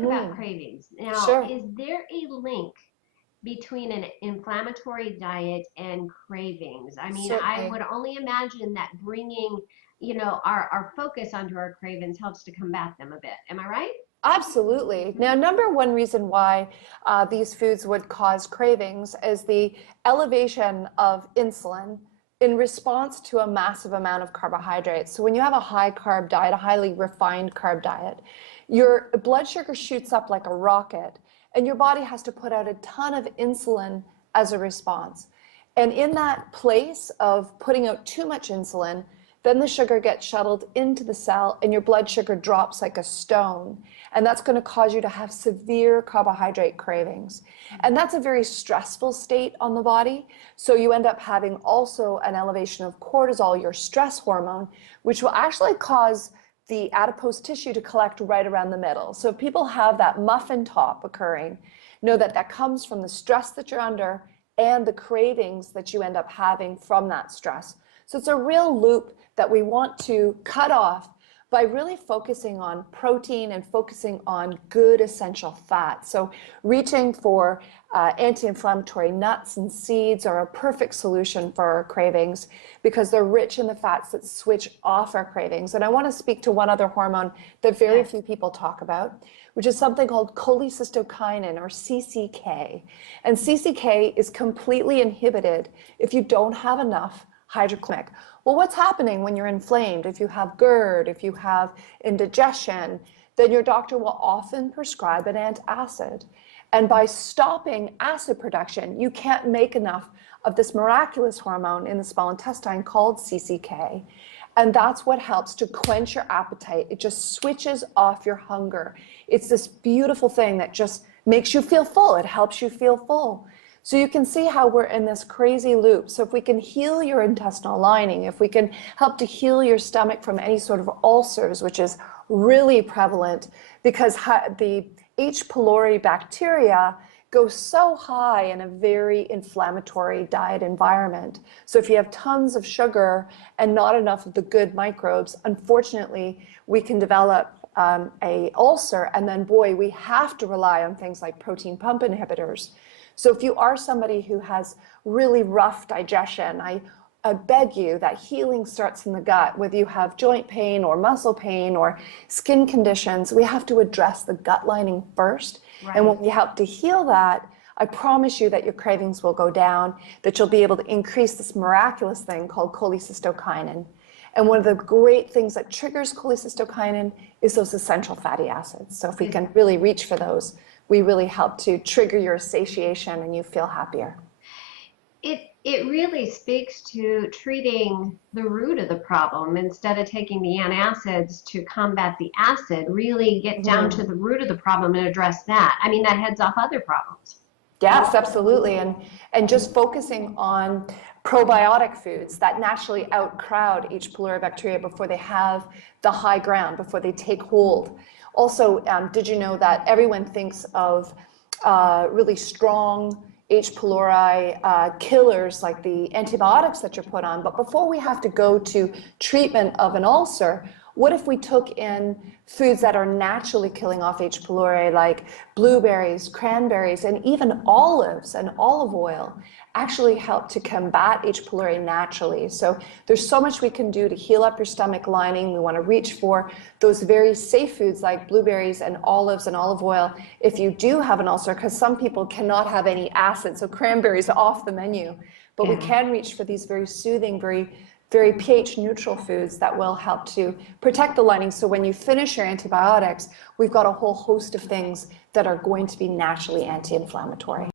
talk about cravings. Now, Sure. is there a link between an inflammatory diet and cravings? I mean, I Certainly. would only imagine that bringing, our focus onto our cravings helps to combat them a bit. Am I right? Absolutely. Now, number one reason why these foods would cause cravings is the elevation of insulin in response to a massive amount of carbohydrates. So when you have a high carb diet, a highly refined carb diet, your blood sugar shoots up like a rocket, and your body has to put out a ton of insulin as a response. And in that place of putting out too much insulin, then the sugar gets shuttled into the cell and your blood sugar drops like a stone. And that's going to cause you to have severe carbohydrate cravings. And that's a very stressful state on the body. So you end up having also an elevation of cortisol, your stress hormone, which will actually cause the adipose tissue to collect right around the middle. So if people have that muffin top occurring, know that that comes from the stress that you're under and the cravings that you end up having from that stress. So it's a real loop that we want to cut off by really focusing on protein and focusing on good essential fats. So reaching for anti-inflammatory nuts and seeds are a perfect solution for our cravings because they're rich in the fats that switch off our cravings. And I want to speak to one other hormone that very few people talk about, which is something called cholecystokinin, or CCK. And CCK is completely inhibited if you don't have enough hydrochloric. Well, what's happening when you're inflamed? If you have GERD, if you have indigestion, then your doctor will often prescribe an antacid. And by stopping acid production, you can't make enough of this miraculous hormone in the small intestine called CCK. And that's what helps to quench your appetite. It just switches off your hunger. It's this beautiful thing that just makes you feel full. It helps you feel full. So you can see how we're in this crazy loop. So if we can heal your intestinal lining, if we can help to heal your stomach from any sort of ulcers, which is really prevalent because the H. pylori bacteria go so high in a very inflammatory diet environment. So if you have tons of sugar and not enough of the good microbes, unfortunately, we can develop a ulcer, and then boy, we have to rely on things like protein pump inhibitors. So if you are somebody who has really rough digestion, I beg you that healing starts in the gut. Whether you have joint pain or muscle pain or skin conditions, we have to address the gut lining first. Right. And when we help to heal that, I promise you that your cravings will go down, that you'll be able to increase this miraculous thing called cholecystokinin. And one of the great things that triggers cholecystokinin is those essential fatty acids. So if we can really reach for those, we really help to trigger your satiation and you feel happier. It really speaks to treating the root of the problem instead of taking the antacids to combat the acid, really get down to the root of the problem and address that. I mean, that heads off other problems. Yes, absolutely. And just focusing on probiotic foods that naturally outcrowd H. pylori bacteria before they have the high ground, before they take hold. Also, did you know that everyone thinks of really strong H. pylori killers like the antibiotics that you're put on, but before we have to go to treatment of an ulcer, what if we took in foods that are naturally killing off H. pylori, like blueberries, cranberries, and even olives and olive oil actually help to combat H. pylori naturally. So there's so much we can do to heal up your stomach lining. We want to reach for those very safe foods like blueberries and olives and olive oil if you do have an ulcer, because some people cannot have any acid, so cranberries are off the menu. But we can reach for these very soothing, very pH neutral foods that will help to protect the lining. So when you finish your antibiotics, we've got a whole host of things that are going to be naturally anti-inflammatory.